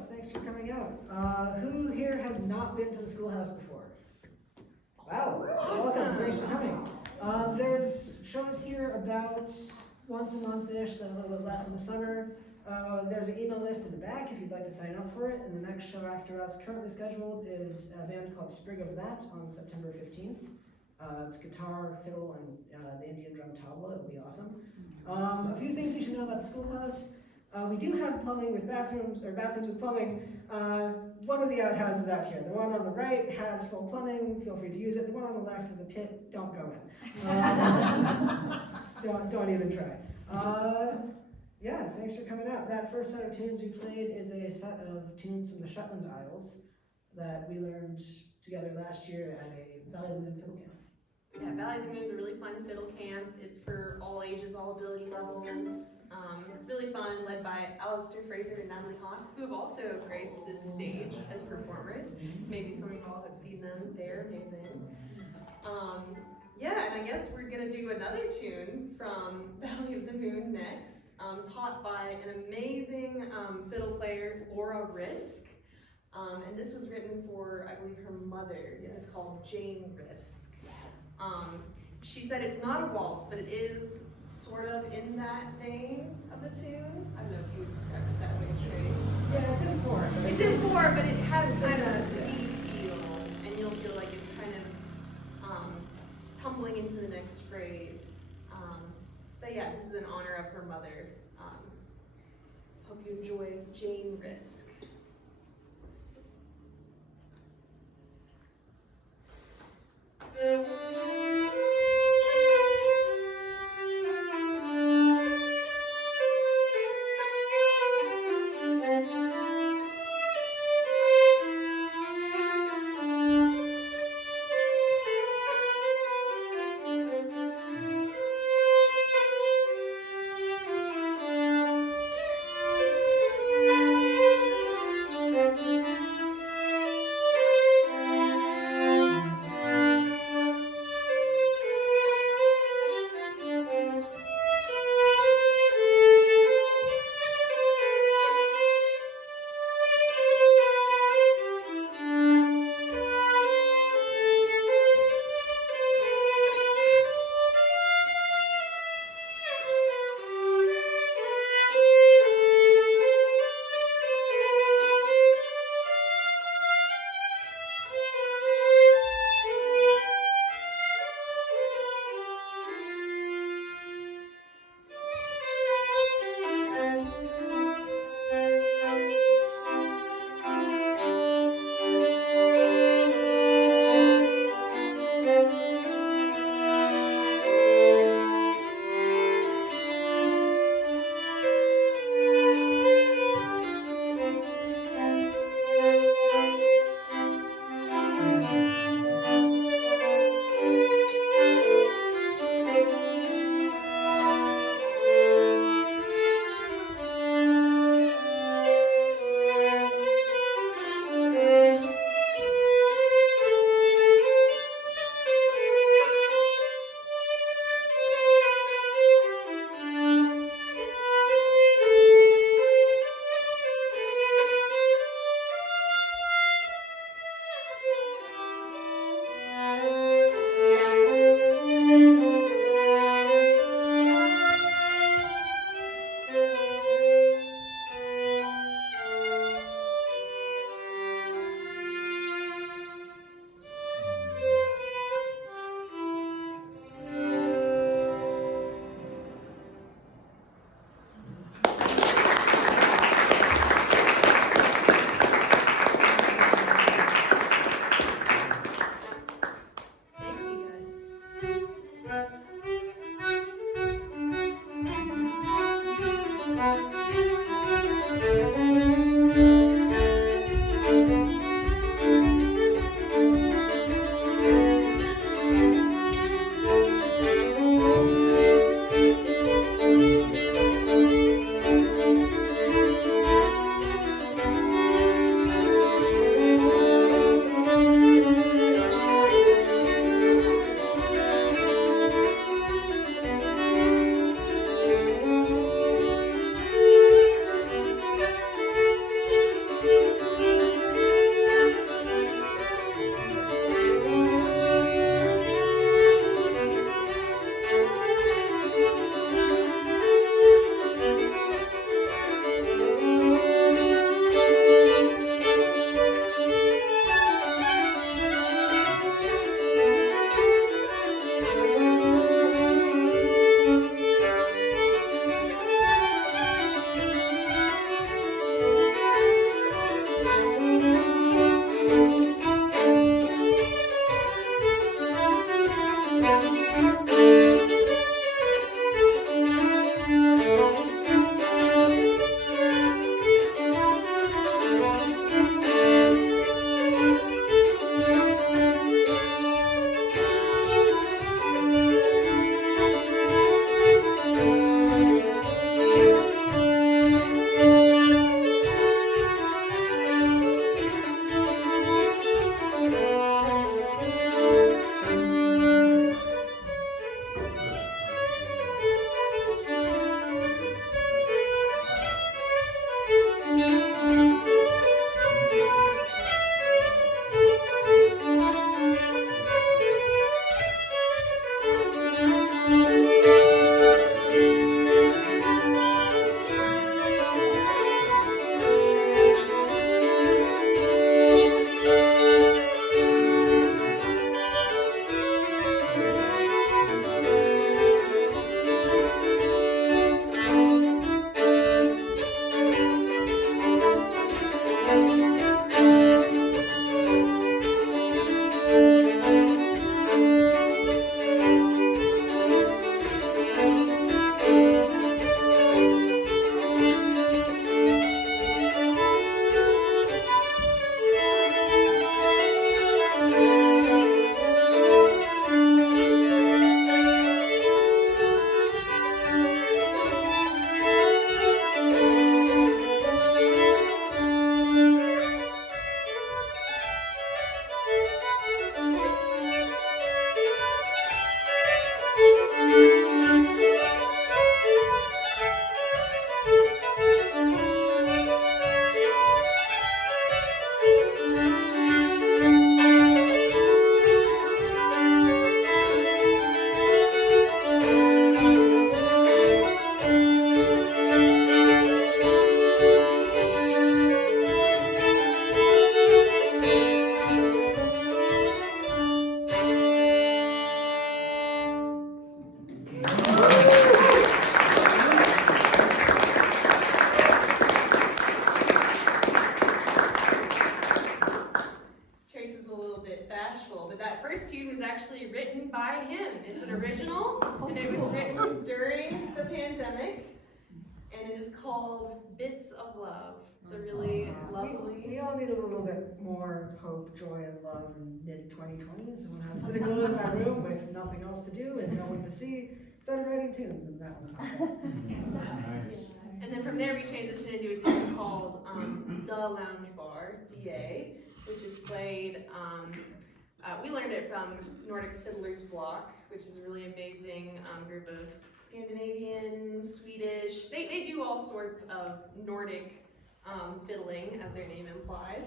Schoolhouse. Thanks for coming out. Who here has not been to the Schoolhouse before? Wow, welcome, thanks for coming. There's shows here about once a month-ish, then a little bit less in the summer. There's an email list in the back if you'd like to sign up for it, and the next show after us currently scheduled is a band called Sprig of That on September 15th. It's guitar, fiddle, and the Indian drum tabla. It'll be awesome. A few things you should know about the Schoolhouse. We do have plumbing with bathrooms with plumbing. One of the outhouses out here. The one on the right has full plumbing. Feel free to use it. The one on the left is a pit. Don't go in. Don't even try. Yeah, thanks for coming out. That first set of tunes we played is a set of tunes from the Shetland Isles that we learned together last year at a Valley of the Moon fiddle camp. Yeah, Valley of the Moon is a really fun fiddle camp. It's for all ages, all ability levels. Really fun, led by Alistair Fraser and Natalie Haas, who have also graced this stage as performers. Maybe some of you all have seen them. They're amazing. Yeah, and I guess we're gonna do another tune from Valley of the Moon next, taught by an amazing fiddle player, Laura Risk. And this was written for, I believe, her mother. Yes. It's called Jane Risk. She said it's not a waltz, but it is sort of in that vein of a tune. I don't know if you would describe it that way, Trace. Yeah, it's in 4. It's in 4, but it has kind of a beat feel, and you'll feel like it's kind of tumbling into the next phrase. But yeah, this is in honor of her mother. Hope you enjoy Jane Risk. that first tune was actually written by him. It's an original, and it was written during the pandemic, and it is called Bits of Love. It's a really lovely... We all need a little bit more hope, joy, and love in mid-2020s. When I was sitting alone in my room with nothing else to do and no one to see, started writing tunes, and that one popped up. Nice. And then from there we transitioned into a tune called Da Lounge Bar, DA, which is played, we learned it from Nordic Fiddlers Block, which is a really amazing group of Scandinavian, Swedish, they do all sorts of Nordic fiddling, as their name implies.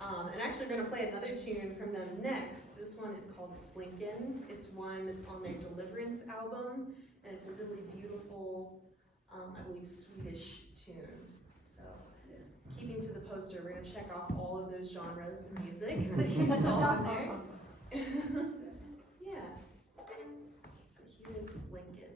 And actually we're going to play another tune from them next. This one is called Flinken. It's one that's on their Deliverance album, and it's a really beautiful, I believe, Swedish tune. So, keeping to the poster, we're going to check off all of those genres of music that you saw in there. Yeah. So here's Flinken.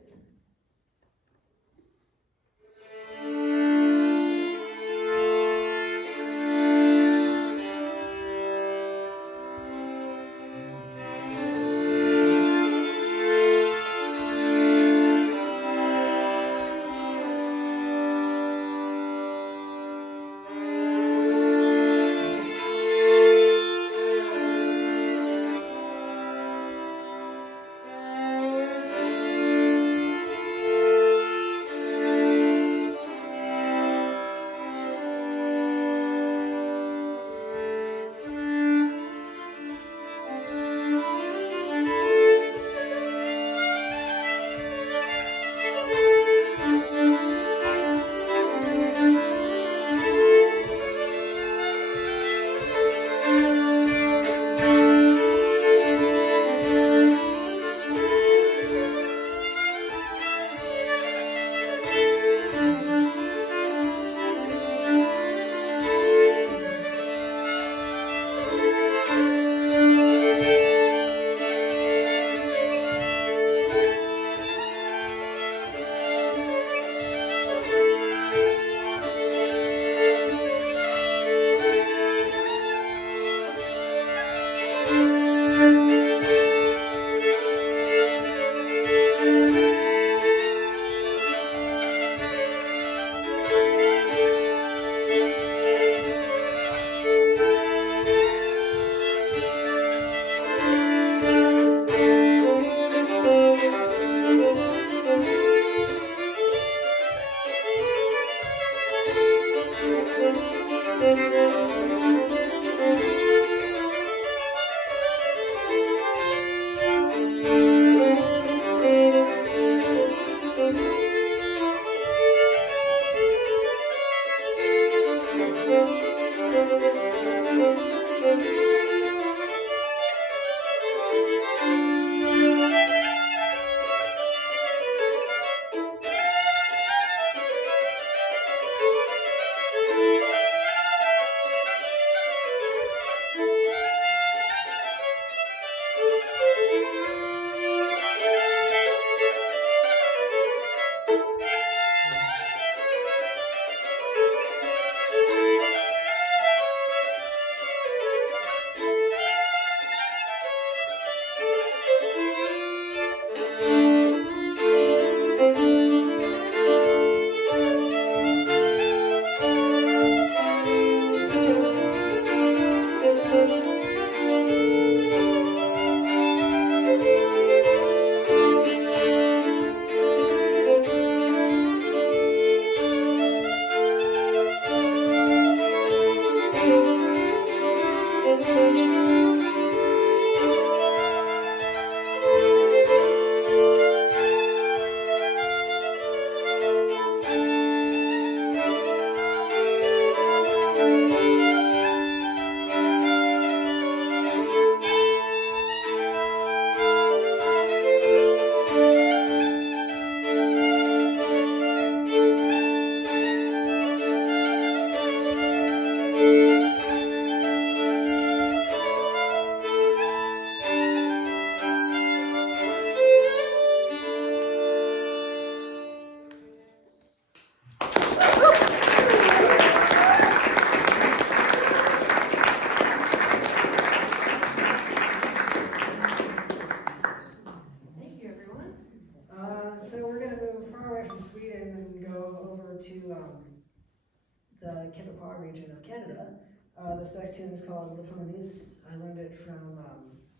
This next tune is called Le Promenus. I learned it from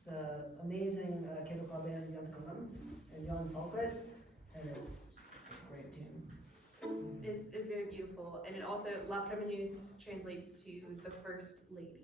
the amazing Québécois band Jan Colum and Jan Falkret, and it's a great tune. It's very beautiful, and it also, La Promenus translates to the First Lady.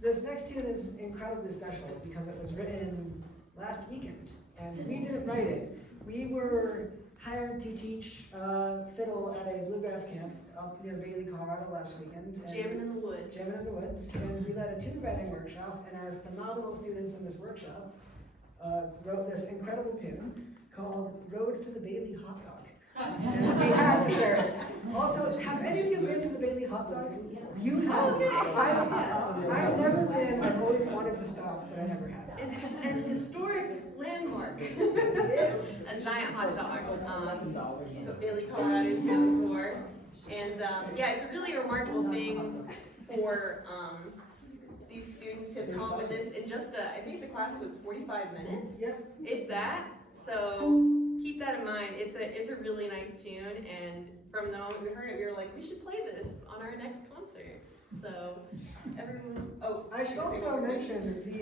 This next tune is incredibly special because it was written last weekend, and we didn't write it. We were hired to teach fiddle at a bluegrass camp up near Bailey, Colorado last weekend. Jamming in the woods. Jamming in the woods, and we led a tune writing workshop, and our phenomenal students in this workshop wrote this incredible tune called Road to the Bailey Hot Dog. And we had to share it. Also, have any of you been to the Bailey Hot Dog? You have. I've never been. I've always wanted to stop, but I never have. It's an historic landmark. A giant hot dog. So Bailey, Colorado is known for. And yeah, it's a really remarkable thing for these students to come up with this in just I think the class was 45 minutes, if that. So keep that in mind. It's a really nice tune, and from the moment we heard it, we were like, we should play this on our next concert. So everyone, I should also mention we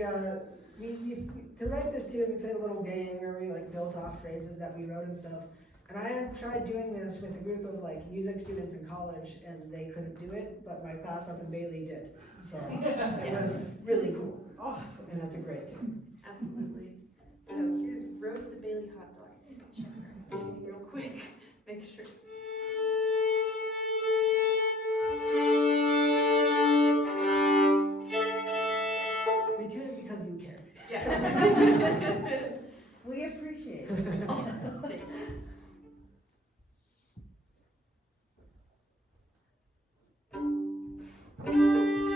to write this tune, we played a little game where we like built off phrases that we wrote and stuff. And I had tried doing this with a group of like music students in college, and they couldn't do it, but my class up in Bailey did. So it was really cool. Awesome. And that's a great tune. Absolutely. So here's Road to the Bailey Hot Dog. Check her out real quick. Make sure. We do it because you care. Yeah. We appreciate it. Thank you.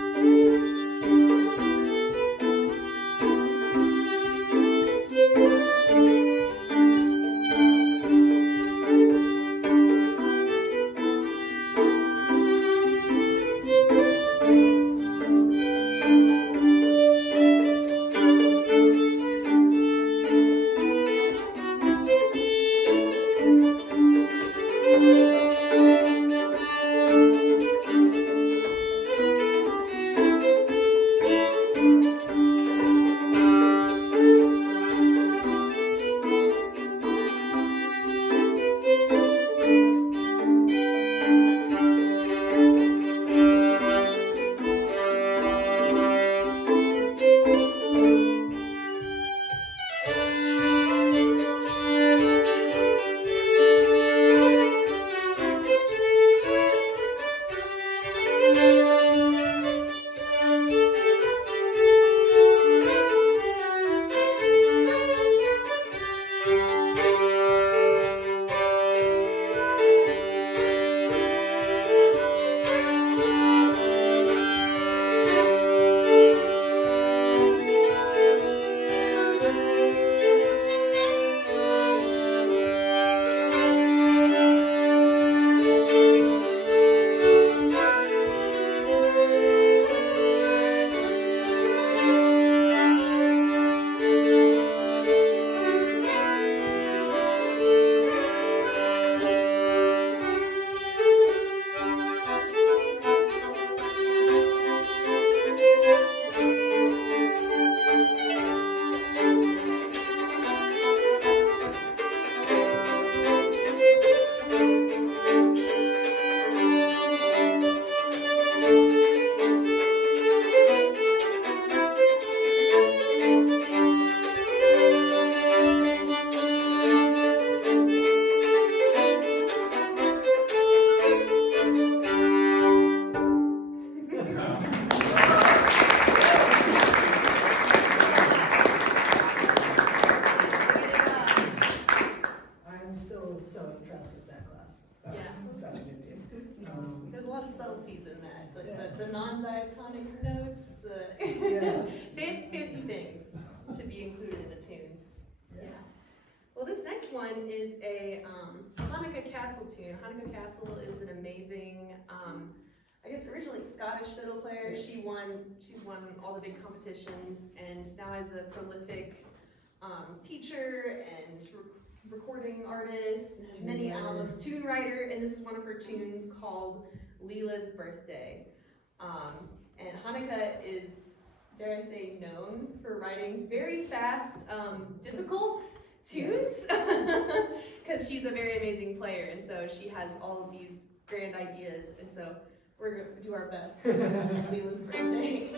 non-diatonic notes, the Yeah. fancy things to be included in the tune. Yeah. Well, this next one is a Hanukkah Castle tune. Hanukkah Castle is an amazing, I guess originally Scottish fiddle player. Yes. She's won all the big competitions, and now as a prolific teacher and recording artist, and has Tune many writer. albums, tune writer, and this is one of her tunes called Leela's Birthday. And Hanukkah is, dare I say, known for writing very fast, difficult tunes, because she's a very amazing player, and so she has all of these grand ideas, and so we're going to do our best for Leela's birthday.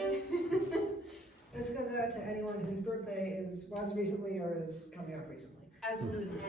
This goes out to anyone whose birthday was recently or is coming up recently. Absolutely.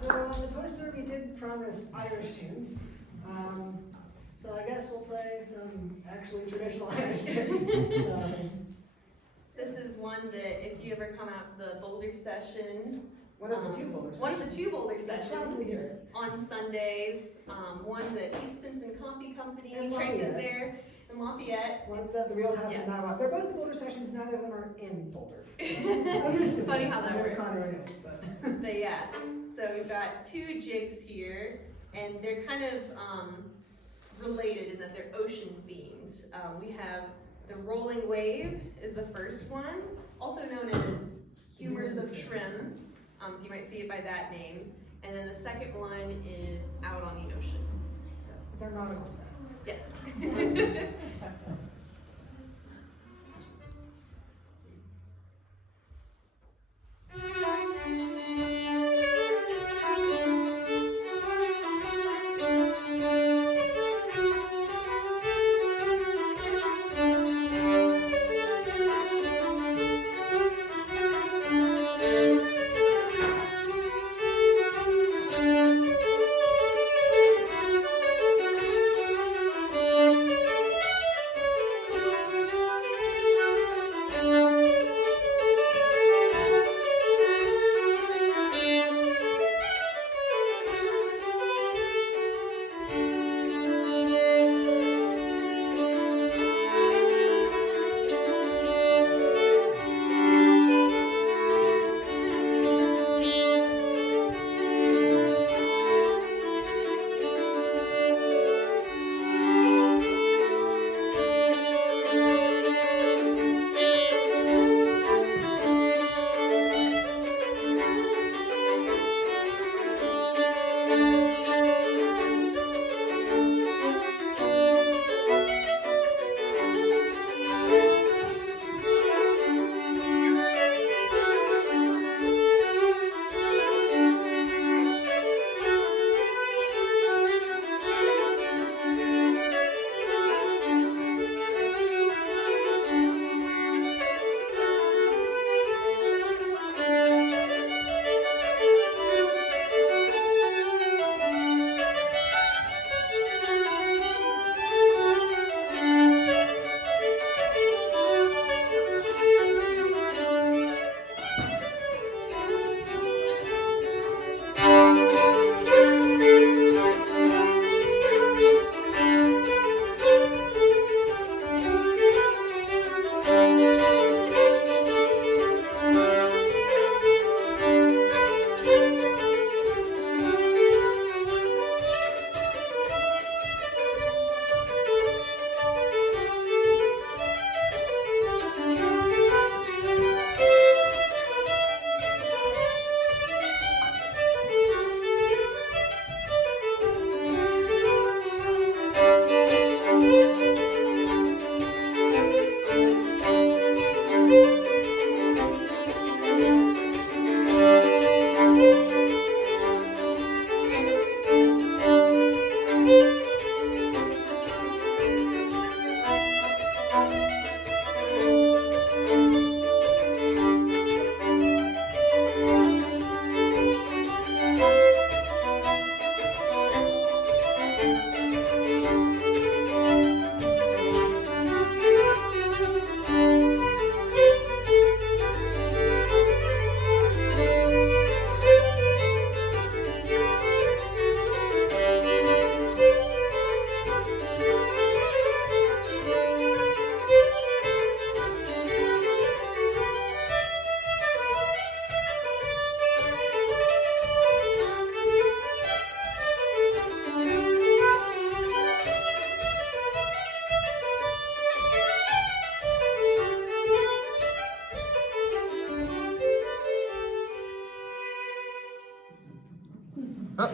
So on the poster we did promise Irish tunes. So I guess we'll play some actually traditional Irish tunes. This is one that if you ever come out to the Boulder session, One of the two Boulder one of the two Boulder You'll sessions probably hear it. on Sundays. One's at East Simpson Coffee Company, And Trace is Lafayette. there, in Lafayette. One's at the Real House Yeah. in Niwot. They're both Boulder sessions, neither of them are in Boulder. Funny how that works. Conroe knows, but. But yeah, so we've got two jigs here, and they're kind of related in that they're ocean themed. We have the Rolling Wave is the first one, also known as Humors of Trim. So you might see it by that name. And then the second one is Out on the Ocean. So It's our nautical set. yes. Well,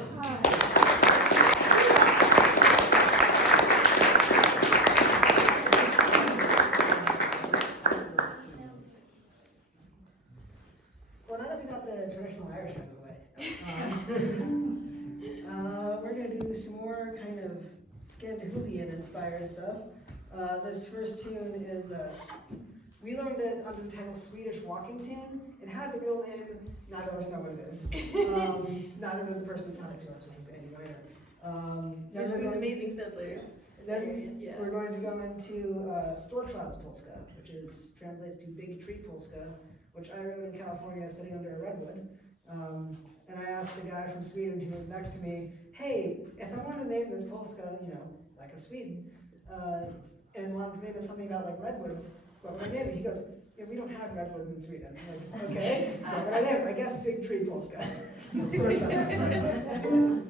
now that we got the traditional Irish out of the way, we're gonna do some more kind of Scandinavian inspired stuff. This first tune is, we learned it under the title Swedish Walking Tune. It has a real name, neither of us know what it is. Neither does the person who taught it to us, which was Andy Weiner. He's an amazing fiddler. Then Yeah. we're going to go into Stortrads Polska, which translates to Big Tree Polska, which I wrote in California sitting under a redwood. And I asked the guy from Sweden who was next to me, hey, if I want to name this Polska, like a Sweden, and wanted to name it something about like redwoods, what would I name it? He goes, yeah, we don't have redwoods in Sweden. I'm like, okay, what would I name it? I guess Big Tree Polska. Stortrads Polska.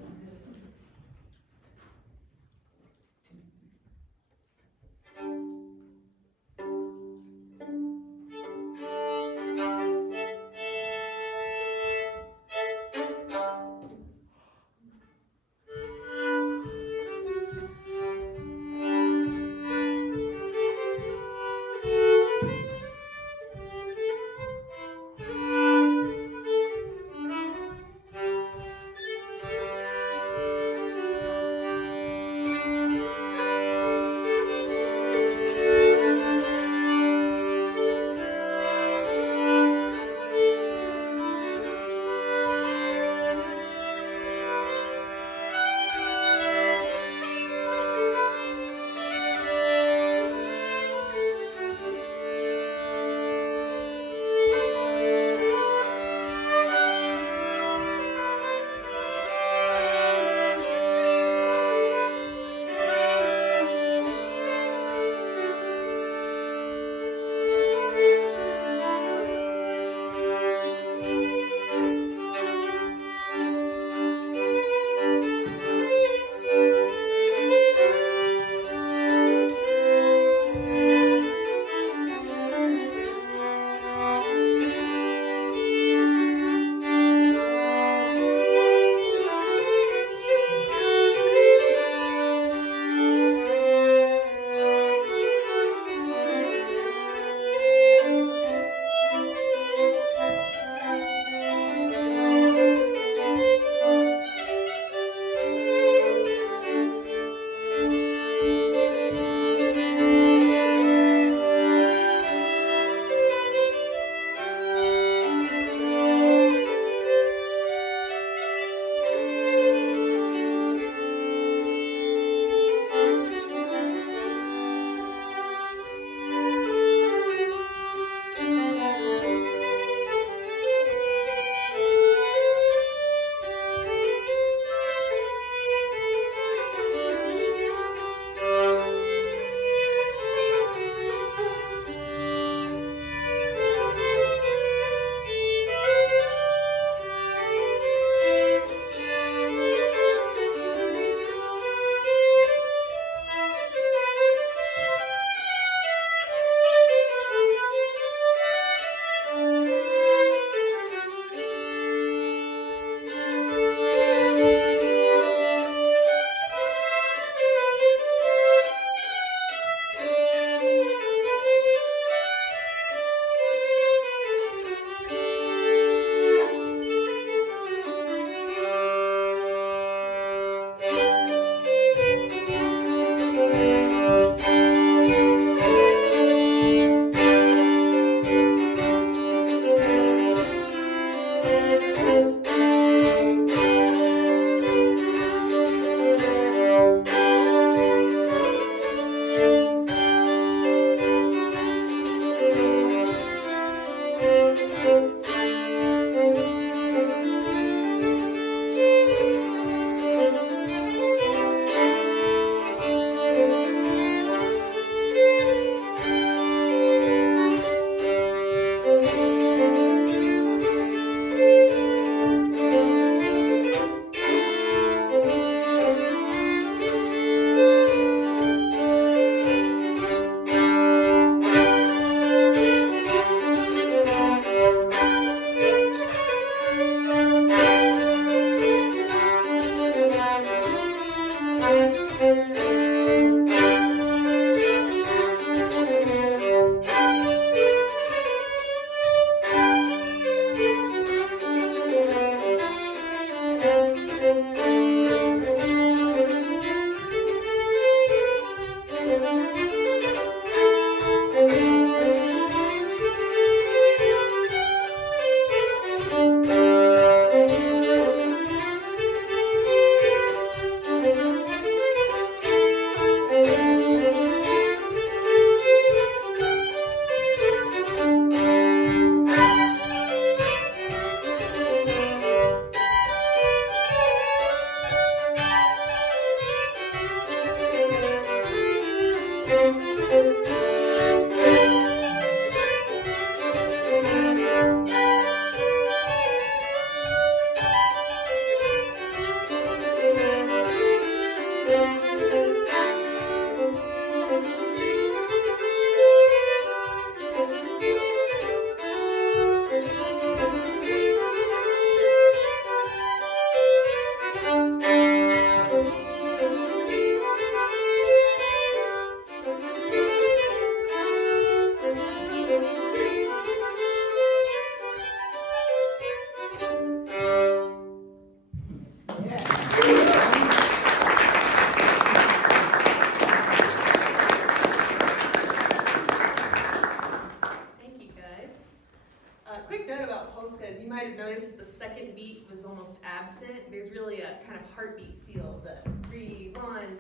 about polska is you might have noticed the second beat was almost absent. There's really a kind of heartbeat feel, the 3, 1,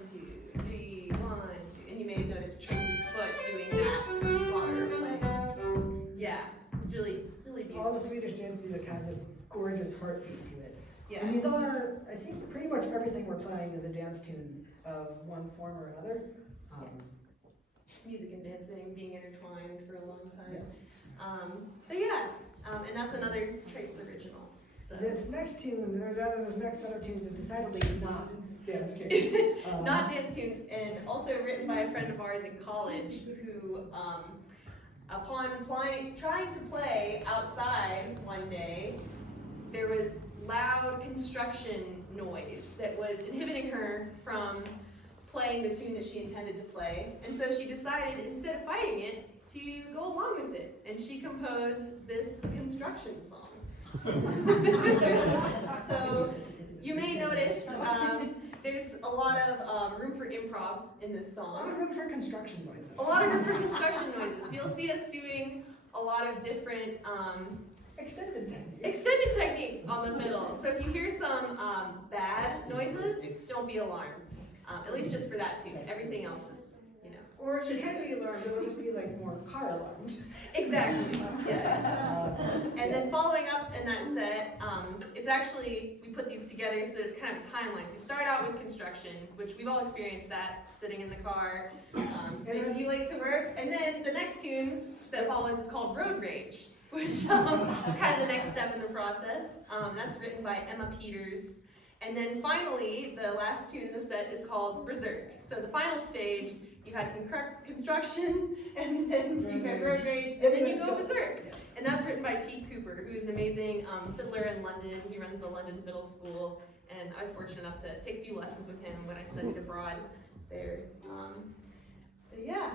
2, 3, 1, 2, and you may have noticed Trace's foot doing that while we were playing. Yeah, it's really, really beautiful. All the Swedish dance music has this gorgeous heartbeat to it. Yeah. And these are, I think pretty much everything we're playing is a dance tune of one form or another. Music and dancing being intertwined for a long time. Yes. But yeah, and that's another Trace original. So. This next tune, or rather this next set of tunes is decidedly not dance tunes. Not dance tunes, and also written by a friend of ours in college who, upon trying to play outside one day, there was loud construction noise that was inhibiting her from playing the tune that she intended to play, and so she decided, instead of fighting it, to go along with it, and she composed this construction song. So you may notice there's a lot of room for improv in this A lot song. of room for construction noises. A lot of room for construction noises. You'll see us doing a lot of different Extended techniques on the fiddle. So if you hear some bad noises, don't be alarmed. At least just for that tune. Everything else is, you know. Or you can be alarmed, it'll just be like more car alarmed. Exactly. Yes. And then following up in that set, it's actually, we put these together so that it's kind of timelines. We start out with construction, which we've all experienced that, sitting in the car, maybe late to work. And then the next tune that follows is called Road Rage, which is kind of the next step in the process. That's written by Emma Peters. And then finally, the last tune in the set is called Berserk. So the final stage, you had construction, and then you had road rage, and then you go berserk. Yes. And that's written by Pete Cooper, who's an amazing fiddler in London. He runs the London Fiddle School, and I was fortunate enough to take a few lessons with him when I studied abroad there. But yeah,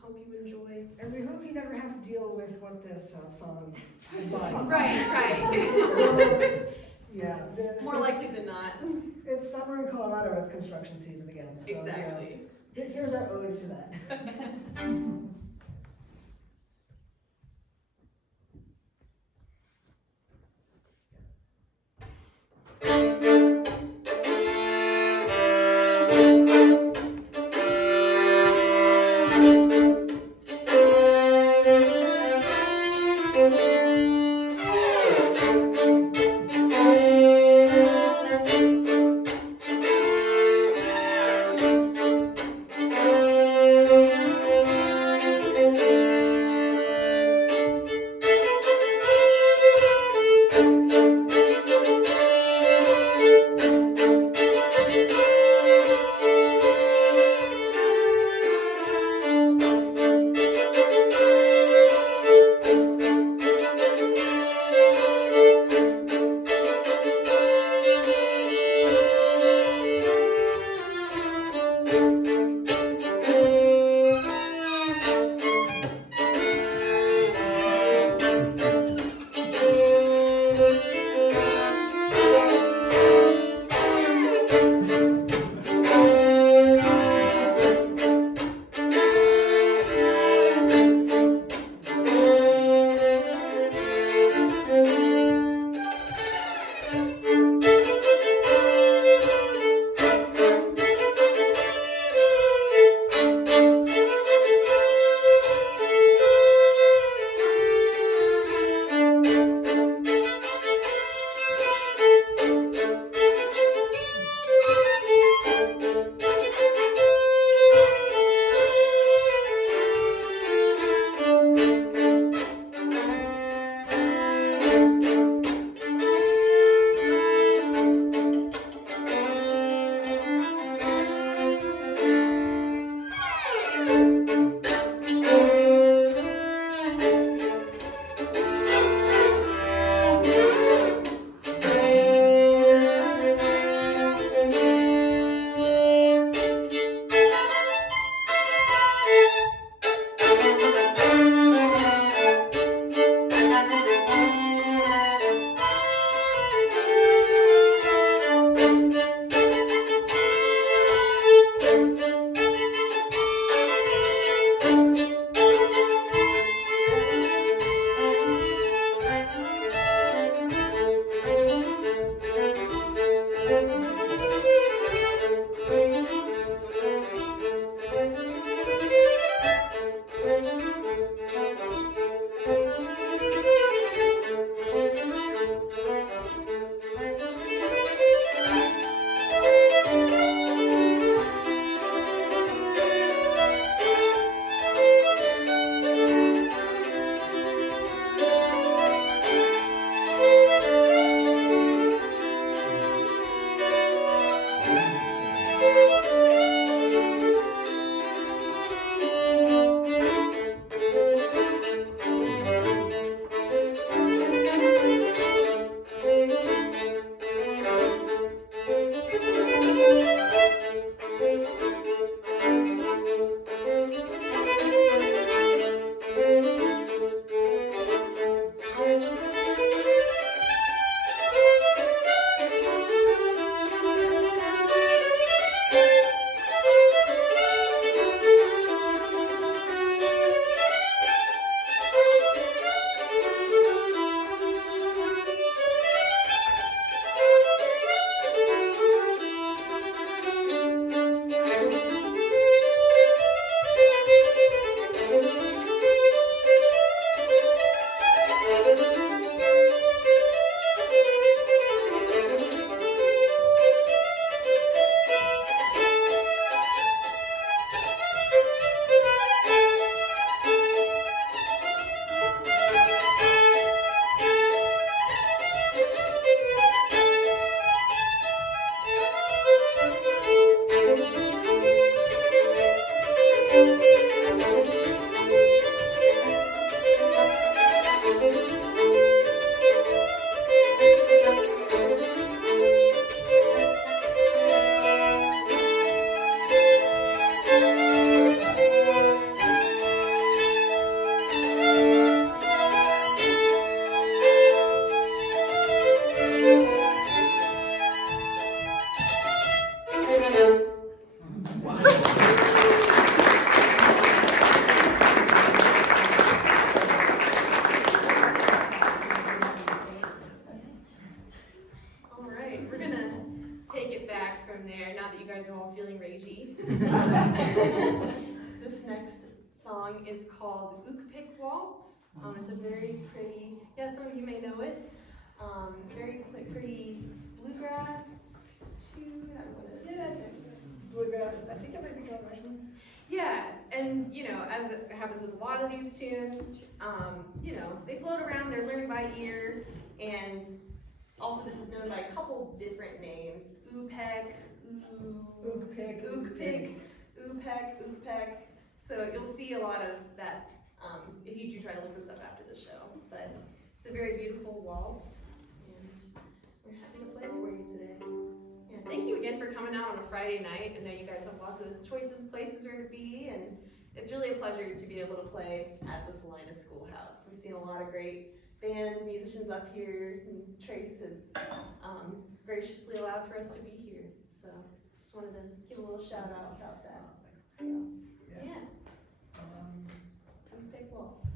hope you enjoy. And we hope you never have to deal with what this song embodies. Right. Yeah. More likely than not. It's summer in Colorado, it's construction season again. So, Exactly. yeah, here's our ode to that. from there, now that you guys are all feeling ragey. This next song is called Ukpik Waltz. It's a very pretty, yeah, some of you may know it. Very pretty bluegrass tune. I don't know what it is. Bluegrass. I think it might be John Rushman. Yeah, and you know, as it happens with a lot of these tunes, you know, they float around, they're learned by ear, and also this is known by a couple different names. Upek, Ukpik. Ukpik, Upek, Ukpek. So you'll see a lot of that if you do try to look this up after the show. But it's a very beautiful waltz, and we're happy to play it for you today. Yeah, thank you again for coming out on a Friday night. I know you guys have lots of choices, places where to be, and it's really a pleasure to be able to play at the Salina Schoolhouse. We've seen a lot of great bands, musicians up here, and Trace has graciously allowed for us to be here. So just wanted to give a little shout out about that. So, yeah. Big waltz.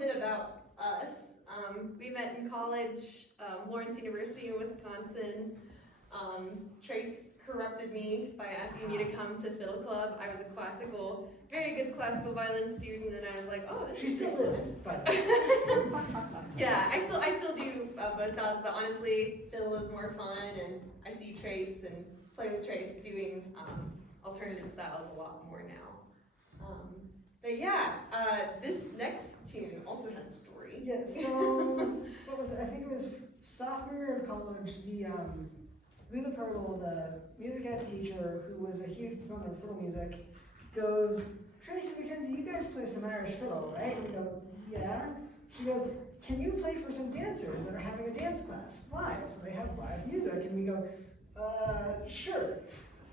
bit about us. We met in college, Lawrence University in Wisconsin. Trace corrupted me by asking me to come to Fiddle Club. I was a very good classical violin student, and I was like, oh, this She is still great. is, by the way. Yeah, I still do both styles, but honestly, fiddle is more fun, and I see Trace and play with Trace doing alternative styles a lot more now. But yeah, this next tune also has a story. Yeah, so, what was it? I think it was sophomore year of college, Lila Purtle, the music ed teacher, who was a huge proponent of fiddle music, goes, Trace and McKenzie, you guys play some Irish fiddle, right? And we go, yeah. She goes, can you play for some dancers that are having a dance class live? So they have live music. And we go, sure.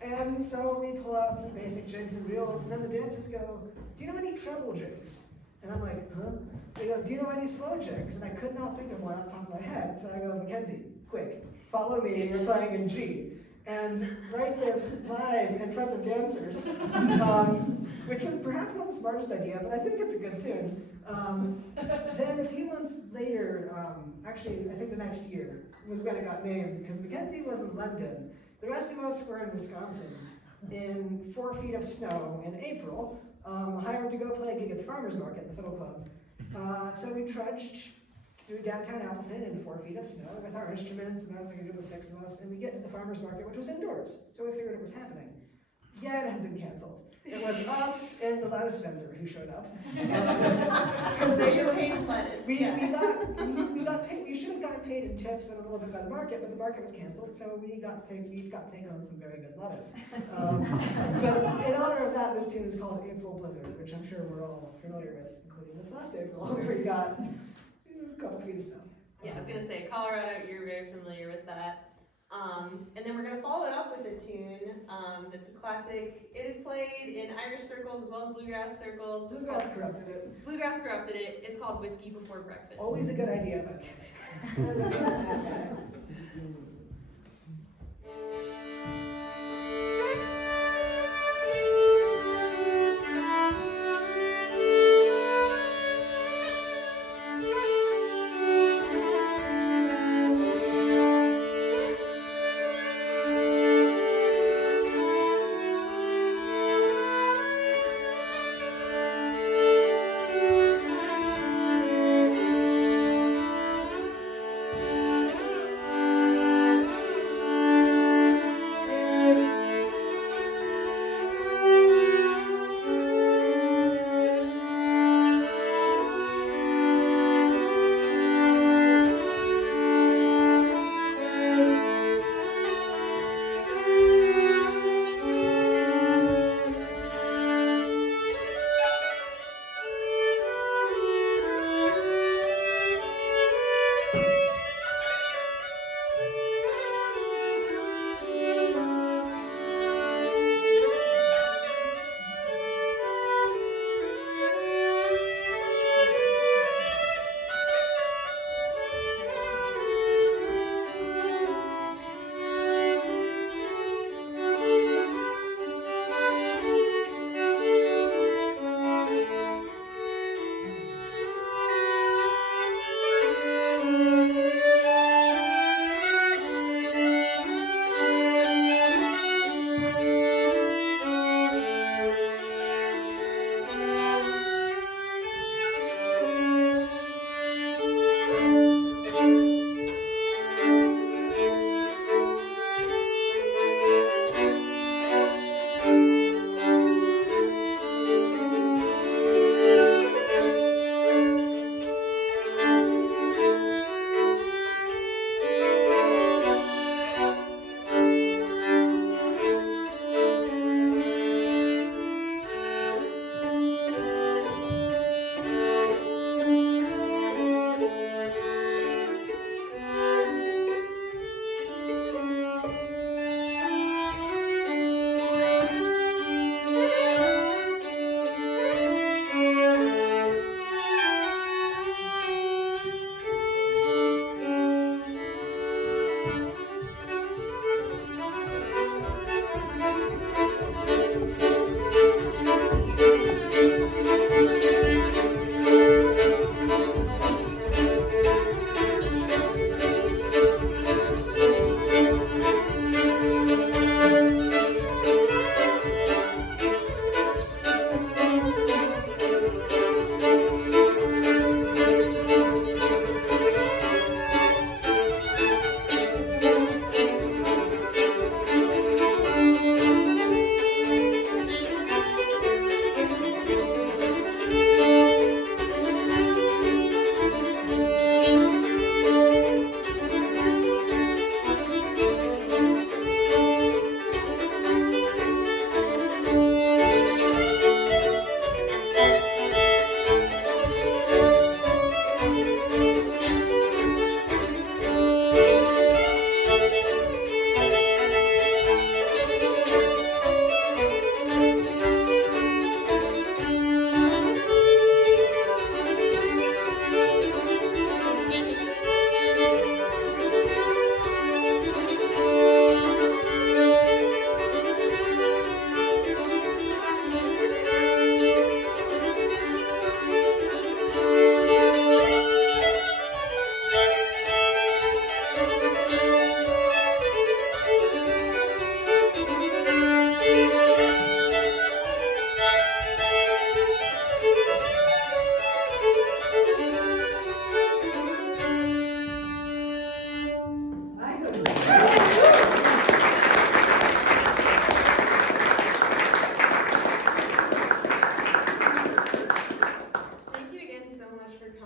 And so we pull out some basic jigs and reels, and then the dancers go, do you know any treble jigs? And I'm like, huh? They go, do you know any slow jigs? And I could not think of one off the top of my head. So I go, McKenzie, quick, follow me, you're playing in G. And write this live in front of dancers, which was perhaps not the smartest idea, but I think it's a good tune. Then a few months later, actually I think the next year, was when it got named, because McKenzie was in London. The rest of us were in Wisconsin in 4 feet of snow in April, hired to go play a gig at the farmer's market at the Fiddle Club. So we trudged through downtown Appleton in 4 feet of snow with our instruments, and there was like a group of 6 of us, and we get to the farmer's market, which was indoors, so we figured it was happening. Yeah, it had been canceled. It was us and the lettuce vendor who showed up. Because they were paid lettuce. We got paid. We should have gotten paid in tips and a little bit by the market, but the market was canceled, so we got to take home some very good lettuce. But in honor of that, this tune is called April Blizzard, which I'm sure we're all familiar with, including this last April, where we got a couple feet of snow. Yeah, I was gonna say Colorado. You're very familiar with that. And then we're gonna follow it up with a tune that's a classic. It is played in Irish circles as well as bluegrass circles. Bluegrass corrupted it. Bluegrass corrupted it. It's called Whiskey Before Breakfast. Always a good idea, but.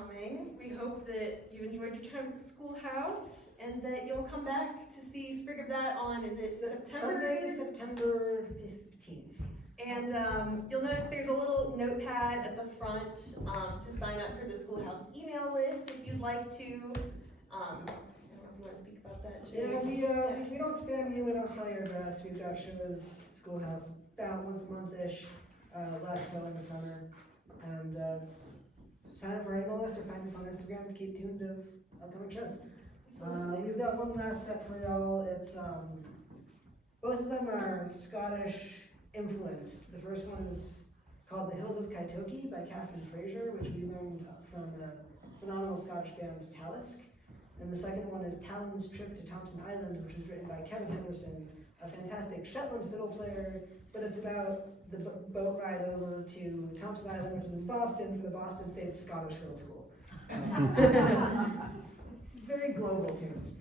coming. We hope that you enjoyed your time at the schoolhouse and that you'll come back to see Sprig of That on, is it September? Sunday, September 15th. And you'll notice there's a little notepad at the front to sign up for the schoolhouse email list if you'd like to. I don't know if you want to speak about that, Yeah, James. we don't spam you, we don't sell your address. We've got shows at Schoolhouse about once a month-ish, less so in the summer. And sign up for our email list or find us on Instagram to keep tuned of upcoming shows. We've got one last set for y'all. It's both of them are Scottish influenced. The first one is called The Hills of Kaitoke by Catherine Fraser, which we learned from the phenomenal Scottish band Talisk. And the second one is Talon's Trip to Thompson Island, which was written by Kevin Henderson, a fantastic Shetland fiddle player, but it's about the boat ride over to Thompson Island, which is in Boston, for the Boston State Scottish Fiddle School. Very global tunes.